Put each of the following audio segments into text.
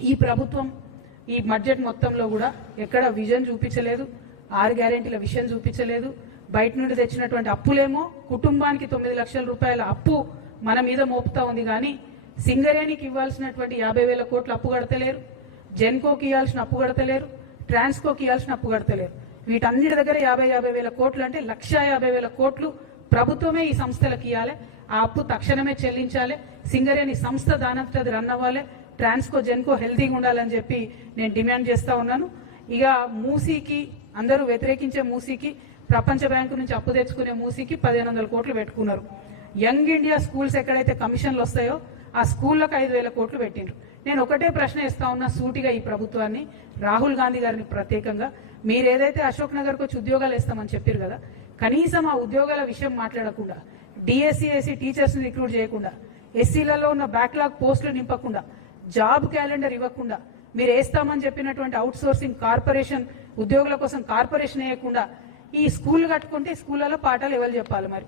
ఈ ప్రభుత్వం ఈ బడ్జెట్ మొత్తంలో కూడా ఎక్కడ విజన్ చూపించలేదు, 6 గ్యారెంటీల విషయం చూపించలేదు. బయట నుండి తెచ్చినటువంటి అప్పులేమో కుటుంబానికి 9 లక్షల రూపాయల అప్పు మన మీద మోపుతా ఉంది. కానీ సింగరేణికి ఇవ్వాల్సినటువంటి 50,000 కోట్లు అప్పు కడతలేరు, జెన్కోకి ఇవ్వాల్సిన అప్పు కడతలేరు, ట్రాన్స్కోకి ఇవ్వాల్సిన అప్పు కడతలేరు. వీటన్నిటి దగ్గర 50,000 కోట్లు అంటే 1,50,000 కోట్లు ప్రభుత్వమే ఈ సంస్థలకు ఇవ్వాలి. ఆ అప్పు తక్షణమే చెల్లించాలి. సింగరేణి సంస్థ దానంతట రన్ అవ్వాలి. ట్రాన్స్కో జెన్కో హెల్తీగా ఉండాలని చెప్పి నేను డిమాండ్ చేస్తా ఉన్నాను. ఇక మూసీకి అందరూ వ్యతిరేకించే మూసీకి, ప్రపంచ బ్యాంకు నుంచి అప్పు తెచ్చుకునే మూసీకి 1,500 కోట్లు పెట్టుకున్నారు. యంగ్ ఇండియా స్కూల్స్ ఎక్కడైతే కమిషన్లు వస్తాయో ఆ స్కూళ్ళకు 5,000 కోట్లు పెట్టిండ్రు. నేను ఒకటే ప్రశ్న ఇస్తా ఉన్నా సూటిగా ఈ ప్రభుత్వాన్ని, రాహుల్ గాంధీ గారిని ప్రత్యేకంగా, మీరు ఏదైతే అశోక్ నగర్కి వచ్చి ఉద్యోగాలు ఇస్తామని చెప్పారు కదా, కనీసం ఆ ఉద్యోగాల విషయం మాట్లాడకుండా, డిఎస్సి ఎస్సీ టీచర్స్ని రిక్రూట్ చేయకుండా, ఎస్సీలలో ఉన్న బ్యాక్లాగ్ పోస్టులు నింపకుండా, జాబ్ క్యాలెండర్ ఇవ్వకుండా, మీరు వేస్తామని చెప్పినటువంటి అవుట్ సోర్సింగ్ కార్పొరేషన్ ఉద్యోగుల కోసం కార్పొరేషన్ వేయకుండా ఈ స్కూల్ కట్టుకుంటే స్కూళ్ళలో పాఠాలు ఎవరు చెప్పాలి? మరి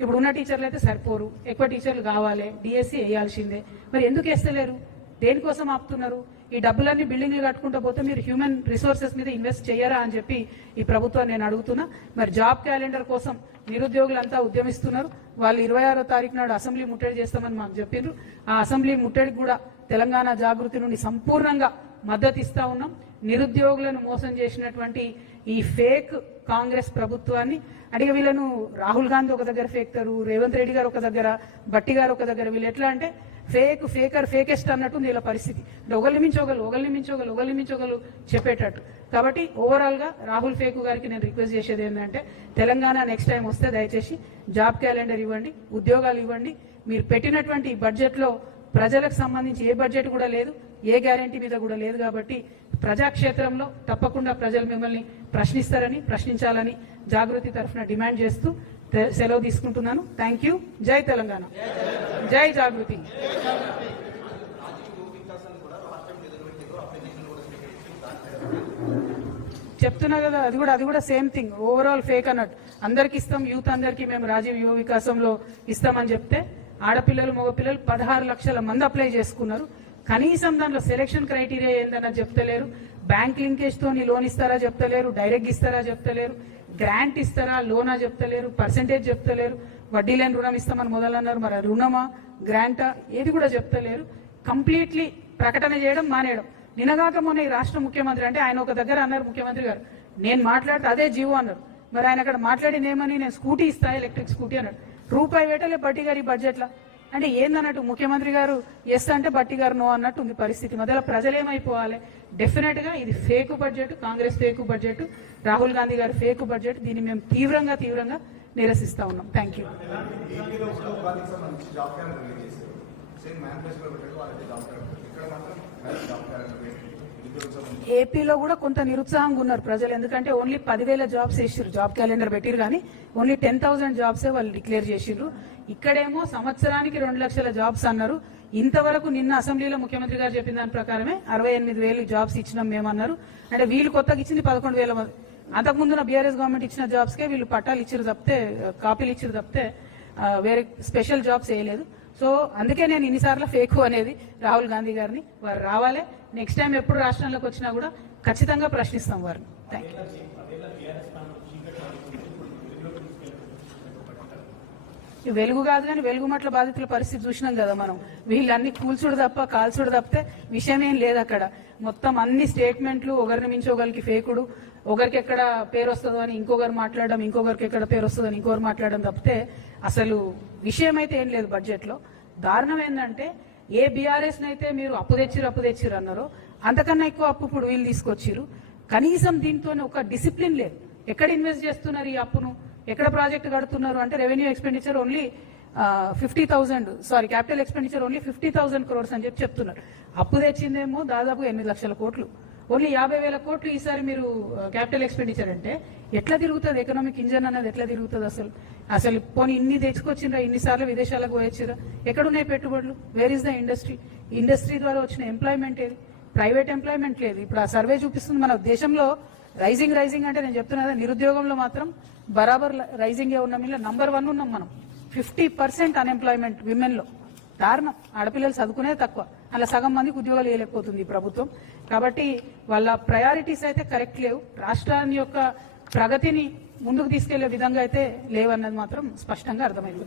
ఇప్పుడు ఉన్న టీచర్లు అయితే సరిపోరు, ఎక్కువ టీచర్లు కావాలి, డిఎస్సి వేయాల్సిందే. మరి ఎందుకు వేస్తలేరు? దేనికోసం ఆపుతున్నారు? ఈ డబ్బులన్నీ బిల్డింగ్లు కట్టుకుంటూ పోతే మీరు హ్యూమన్ రిసోర్సెస్ మీద ఇన్వెస్ట్ చేయరా అని చెప్పి ఈ ప్రభుత్వాన్ని నేను అడుగుతున్నా. మరి జాబ్ క్యాలెండర్ కోసం నిరుద్యోగులంతా ఉద్యమిస్తున్నారు. వాళ్ళు 26వ తారీఖు నాడు అసెంబ్లీ ముట్టడి చేస్తామని మాకు చెప్పిండ్రు. ఆ అసెంబ్లీ ముట్టడికి కూడా తెలంగాణ జాగృతి నుండి సంపూర్ణంగా మద్దతు ఇస్తా ఉన్నాం. నిరుద్యోగులను మోసం చేసినటువంటి ఈ ఫేక్ కాంగ్రెస్ ప్రభుత్వాన్ని అడిగి వీళ్ళను రాహుల్ గాంధీ ఒక దగ్గర ఫేక్తారు, రేవంత్ రెడ్డి గారు ఒక దగ్గర, బట్టి గారు ఒక దగ్గర, వీళ్ళు ఎట్లా అంటే ఫేకర్ ఫేకెస్ట్ అన్నట్టు వీళ్ళ పరిస్థితి. ఒకళ్ళని మించోగలు చెప్పేటట్టు. కాబట్టి ఓవరాల్ గా రాహుల్ ఫేకు గారికి నేను రిక్వెస్ట్ చేసేది ఏంటంటే, తెలంగాణ నెక్స్ట్ టైం వస్తే దయచేసి జాబ్ క్యాలెండర్ ఇవ్వండి, ఉద్యోగాలు ఇవ్వండి. మీరు పెట్టినటువంటి బడ్జెట్ లో ప్రజలకు సంబంధించి ఏ బడ్జెట్ కూడా లేదు, ఏ గ్యారెంటీ మీద కూడా లేదు. కాబట్టి ప్రజాక్షేత్రంలో తప్పకుండా ప్రజలు మిమ్మల్ని ప్రశ్నించాలని జాగృతి తరఫున డిమాండ్ చేస్తూ సెలవు తీసుకుంటున్నాను. Thank you. జై తెలంగాణ, జై జాగృతి. చెప్తున్నా కదా, అది కూడా సేమ్ థింగ్, ఓవరాల్ ఫేక్ అన్నట్టు. అందరికి ఇస్తాం, యూత్ అందరికీ మేము రాజీవ్ యువ వికాసంలో ఇస్తామని చెప్తే ఆడపిల్లలు మగపిల్లలు 16 లక్షల మంది అప్లై చేసుకున్నారు. కనీసం దాంట్లో సెలెక్షన్ క్రైటీరియా ఏందన్నా చెప్తలేరు. బ్యాంక్ లింకేజ్ తోని లోన్ ఇస్తారా చెప్తలేరు, డైరెక్ట్ ఇస్తారా చెప్తలేరు, గ్రాంట్ ఇస్తారా లోనా చెప్తలేరు, పర్సెంటేజ్ చెప్తలేరు, వడ్డీ లేని రుణం ఇస్తామని మొదలన్నారు. మరి రుణమా గ్రాంటా ఏది కూడా చెప్తలేరు. కంప్లీట్లీ ప్రకటన చేయడం మానేయడం. నిన్నగాక మొన్న ఈ రాష్ట్ర ముఖ్యమంత్రి అంటే ఆయన ఒక దగ్గర అన్నారు, ముఖ్యమంత్రి గారు నేను మాట్లాడితే అదే జీవో అన్నారు. మరి ఆయన అక్కడ మాట్లాడినేమని నేను స్కూటీ ఇస్తా, ఎలక్ట్రిక్ స్కూటీ అన్నాడు. రూపాయి వేటలే బట్టి గారు ఈ బడ్జెట్లో. అంటే ఏందన్నట్టు, ముఖ్యమంత్రి గారు ఎస్ అంటే బట్టి గారు నో అన్నట్టు ఉంది పరిస్థితి. మధ్యలో ప్రజలు ఏమైపోవాలి? డెఫినెట్ గా ఇది fake budget, Congress fake budget, Rahul Gandhi గారు ఫేక్ బడ్జెట్. దీన్ని మేము తీవ్రంగా నిరసిస్తా ఉన్నాం. Thank you. ఏపీలో కూడా కొంత నిరుత్సాహంగా ఉన్నారు ప్రజలు. ఎందుకంటే ఓన్లీ 10,000 జాబ్స్ వేసారు, జాబ్ క్యాలెండర్ పెట్టిరు, కానీ ఓన్లీ 10,000 జాబ్సే వాళ్ళు డిక్లేర్ చేసిర్రు. ఇక్కడేమో సంవత్సరానికి 2 లక్షల జాబ్స్ అన్నారు. ఇంతవరకు నిన్న అసెంబ్లీలో ముఖ్యమంత్రి గారు చెప్పిన దాని ప్రకారమే 68,000 జాబ్స్ ఇచ్చినాం మేమన్నారు. అంటే వీళ్ళు కొత్తగా ఇచ్చింది 11,000 మంది. అంతకుముందున బీఆర్ఎస్ గవర్నమెంట్ ఇచ్చిన జాబ్స్ కే వీళ్ళు పట్టాలు ఇచ్చిరు తప్పితే, కాపీలు ఇచ్చిరు తప్పితే వేరే స్పెషల్ జాబ్స్ వేయలేదు. సో అందుకే నేను ఇన్నిసార్లు ఫేకు అనేది రాహుల్ గాంధీ గారిని. వారు రావాలి, నెక్స్ట్ టైం ఎప్పుడు రాష్ట్రంలోకి వచ్చినా కూడా ఖచ్చితంగా ప్రశ్నిస్తాం వారిని. Thank you. వెలుగు కాదు కానీ వెలుగుమట్ల బాధితుల పరిస్థితి చూసినాం కదా మనం. వీళ్ళన్ని కూల్చుడు తప్ప కాల్చుడు తప్పితే విషయం ఏం లేదు అక్కడ. మొత్తం అన్ని స్టేట్మెంట్లు ఒకరిని మించి ఒకరికి ఫేకుడు, ఒకరికి ఎక్కడ పేరు వస్తుందో అని ఇంకొకరు మాట్లాడడం, ఇంకొకరికి ఎక్కడ పేరు వస్తుందో అని ఇంకొకరు మాట్లాడడం తప్పితే అసలు విషయం అయితే ఏం లేదు బడ్జెట్ లో. దారుణం ఏంటంటే, ఏ బీఆర్ఎస్ నైతే మీరు అప్పు తెచ్చిరు అన్నారో అంతకన్నా ఎక్కువ అప్పు ఇప్పుడు వీళ్ళు తీసుకొచ్చిరు. కనీసం దీంతో ఒక డిసిప్లిన్ లేదు. ఎక్కడ ఇన్వెస్ట్ చేస్తున్నారు ఈ అప్పును, ఎక్కడ ప్రాజెక్ట్ కడుతున్నారు అంటే revenue expenditure only 50,000, sorry capital expenditure only 50,000 crores అని చెప్తున్నారు. అప్పు తెచ్చిందేమో దాదాపు 8 లక్షల కోట్లు. ఓన్లీ 50,000 కోట్లు ఈసారి మీరు క్యాపిటల్ ఎక్స్పెండిచర్ అంటే ఎట్లా తిరుగుతుంది ఎకనామిక్ ఇంజన్ అనేది? ఎట్లా తిరుగుతుంది అసలు పోనీ ఇన్ని తెచ్చుకొచ్చిండ్రా, ఇన్నిసార్లు విదేశాలకు పోయొచ్చిరా? ఎక్కడున్నాయి పెట్టుబడులు? Where is the industry? Industry ద్వారా వచ్చిన ఎంప్లాయ్మెంట్ ఏది? ప్రైవేట్ ఎంప్లాయ్మెంట్ లేదు. ఇప్పుడు ఆ సర్వే చూపిస్తుంది మన దేశంలో రైజింగ్ అంటే నేను చెప్తున్నా కదా, నిరుద్యోగంలో మాత్రం బరాబర్ రైజింగే ఉన్నాం. ఇలా నంబర్ 1 ఉన్నాం మనం. 50% అన్ఎంప్లాయ్మెంట్ విమెన్ లో. దారుణం. ఆడపిల్లలు చదువుకునేది తక్కువ. అలా సగం మందికి ఉద్యోగాలు ఇవ్వలేకపోతుంది ఈ ప్రభుత్వం. కాబట్టి వాళ్ళ ప్రయారిటీస్ అయితే కరెక్ట్ లేవు, రాష్ట్రాన్ని యొక్క ప్రగతిని ముందుకు తీసుకెళ్లే విధంగా అయితే లేవన్నది మాత్రం స్పష్టంగా అర్థమైంది.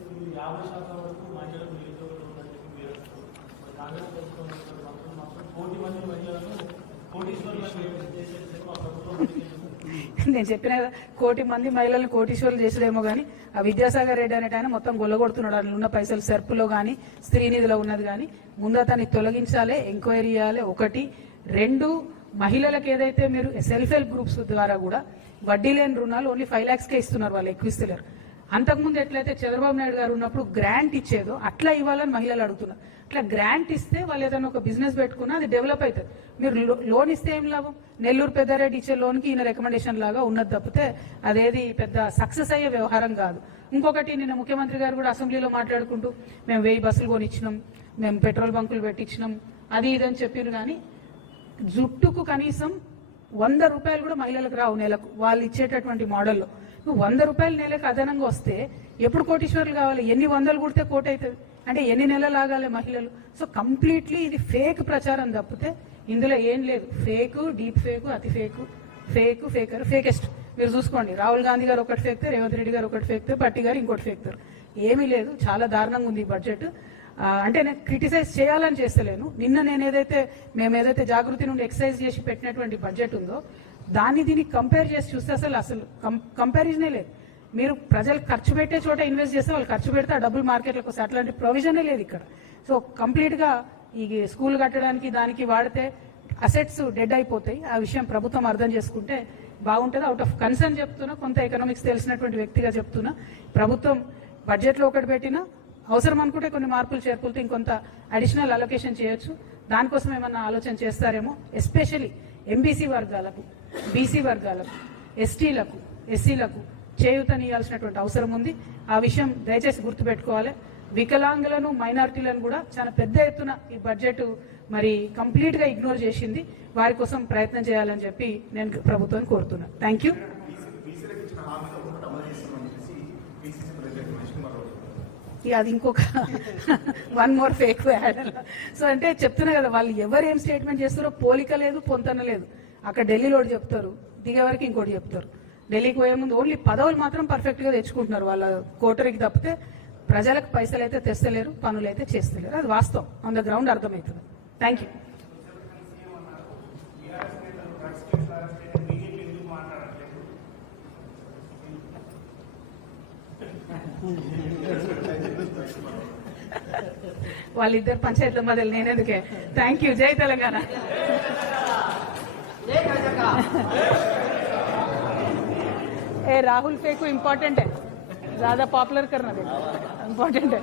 నేను చెప్పిన 1 కోటి మంది మహిళలను కోటీశ్వరులు చేసేదేమో కానీ ఆ విద్యాసాగర్ రెడ్డి అనేట ఆయన మొత్తం గొల్లగొడుతున్నాడు. అందులో ఉన్న పైసలు సెర్పులో కానీ స్త్రీనిధిలో ఉన్నది కానీ ముందు అతన్ని తొలగించాలి, ఎంక్వైరీ చేయాలి. 1, 2 మహిళలకు ఏదైతే మీరు సెల్ఫ్ హెల్ప్ గ్రూప్స్ ద్వారా కూడా వడ్డీ లేని రుణాలు ఓన్లీ 5 lakhsకే ఇస్తున్నారు, వాళ్ళు ఎక్కువ ఇస్తలేరు. అంతకుముందు ఎట్లయితే చంద్రబాబు నాయుడు గారు ఉన్నప్పుడు గ్రాంట్ ఇచ్చేదో అట్లా ఇవ్వాలని మహిళలు అడుగుతున్నారు. అట్లా గ్రాంట్ ఇస్తే వాళ్ళు ఏదైనా ఒక బిజినెస్ పెట్టుకున్నా అది డెవలప్ అవుతుంది. మీరు లోన్ ఇస్తే ఏం లాభం? నెల్లూరు పెద్దారెడ్డి ఇచ్చే లోన్కి ఈయన రికమెండేషన్ లాగా ఉన్నది తప్పితే అదేది పెద్ద సక్సెస్ అయ్యే వ్యవహారం కాదు. ఇంకొకటి, నిన్న ముఖ్యమంత్రి గారు కూడా అసెంబ్లీలో మాట్లాడుకుంటూ మేము 1000 బస్సులు కొనిచ్చినాం, మేము పెట్రోల్ బంకులు పెట్టించినాం, అది ఇదని చెప్పారు. కానీ జుట్టుకు కనీసం 100 రూపాయలు కూడా మహిళలకు రావు నెలకు వాళ్ళు ఇచ్చేటటువంటి మోడల్లో. నువ్వు 100 రూపాయలు నెలకు అదనంగా వస్తే ఎప్పుడు కోటీశ్వరులు కావాలి? ఎన్ని వందలు కుడితే కోటి అవుతుంది అంటే ఎన్ని నెలలు ఆగాలి మహిళలు? సో కంప్లీట్లీ ఇది ఫేక్ ప్రచారం తప్పితే ఇందులో ఏం లేదు. ఫేక్, డీప్ ఫేక్, అతి ఫేక్, ఫేకర్, ఫేకెస్ట్. మీరు చూసుకోండి, రాహుల్ గాంధీ గారు ఒకటి ఫేక్తారు, రేవంత్ రెడ్డి గారు ఒకటి ఫేక్తారు, పట్టి గారు ఇంకోటి ఫేక్తారు. ఏమీ లేదు, చాలా దారుణంగా ఉంది ఈ బడ్జెట్. అంటే నేను క్రిటిసైజ్ చేయాలని చేస్తలేను. నిన్న నేను మేము ఏదైతే జాగృతి నుండి ఎక్సర్సైజ్ చేసి పెట్టినటువంటి బడ్జెట్ ఉందో దాన్ని దీనికి కంపేర్ చేసి చూస్తే అసలు కంపారిజనే లేదు. మీరు ప్రజలు ఖర్చు పెట్టే చోట ఇన్వెస్ట్ చేస్తే వాళ్ళు ఖర్చు పెడితే ఆ డబ్బులు మార్కెట్లకు వస్తాయి. అట్లాంటి ప్రొవిజనే లేదు ఇక్కడ. సో కంప్లీట్గా ఈ స్కూల్ కట్టడానికి దానికి వాడితే అసెట్స్ డెడ్ అయిపోతాయి. ఆ విషయం ప్రభుత్వం అర్థం చేసుకుంటే బాగుంటుంది. అవుట్ ఆఫ్ కన్సర్న్ చెప్తున్నా, కొంత ఎకనామిక్స్ తెలిసినటువంటి వ్యక్తిగా చెప్తున్నా. ప్రభుత్వం బడ్జెట్లో ఒకటి పెట్టినా అవసరం అనుకుంటే కొన్ని మార్పులు చేర్పులతో ఇంకొంత అడిషనల్ అలొకేషన్ చేయొచ్చు. దానికోసం ఏమన్నా ఆలోచన చేస్తారేమో. ఎస్పెషలీ ఎంబీసీ వర్గాలకు, బీసీ వర్గాలకు, ఎస్టీలకు, ఎస్సీలకు చేయూతనియాల్సినటువంటి అవసరం ఉంది. ఆ విషయం దయచేసి గుర్తుపెట్టుకోవాలి. వికలాంగులను, మైనారిటీలను కూడా చాలా పెద్ద ఎత్తున ఈ బడ్జెట్ మరి కంప్లీట్ గా ఇగ్నోర్ చేసింది. వారి కోసం ప్రయత్నం చేయాలని చెప్పి నేను ప్రభుత్వాన్ని కోరుతున్నాను. Thank you. అది ఇంకొక 1 more ఫేక్ యాడ్. సో అంటే చెప్తున్నా కదా, వాళ్ళు ఎవరేం స్టేట్మెంట్ చేస్తారో పోలిక లేదు, పొంతన లేదు. అక్కడ ఢిల్లీలో చెప్తారు, దిగే వరకు ఇంకోటి చెప్తారు. ఢిల్లీకి పోయే ముందు ఓన్లీ పదవులు మాత్రం పర్ఫెక్ట్ గా తెచ్చుకుంటున్నారు వాళ్ళ కోటరికి తప్పితే ప్రజలకు పైసలు అయితే తెస్తలేరు, పనులు అయితే చేస్తలేరు. అది వాస్తవం, ఆన్ ద గ్రౌండ్ అర్థమవుతుంది. Thank you. వాళ్ళిద్దరు పంచాయతీల మొదలు నేనెందుకే. Thank you. జై తెలంగాణ. राहुल फेक को इम्पोर्टेंट है, ज्यादा पॉपुलर करना इम्पोर्टेंट है.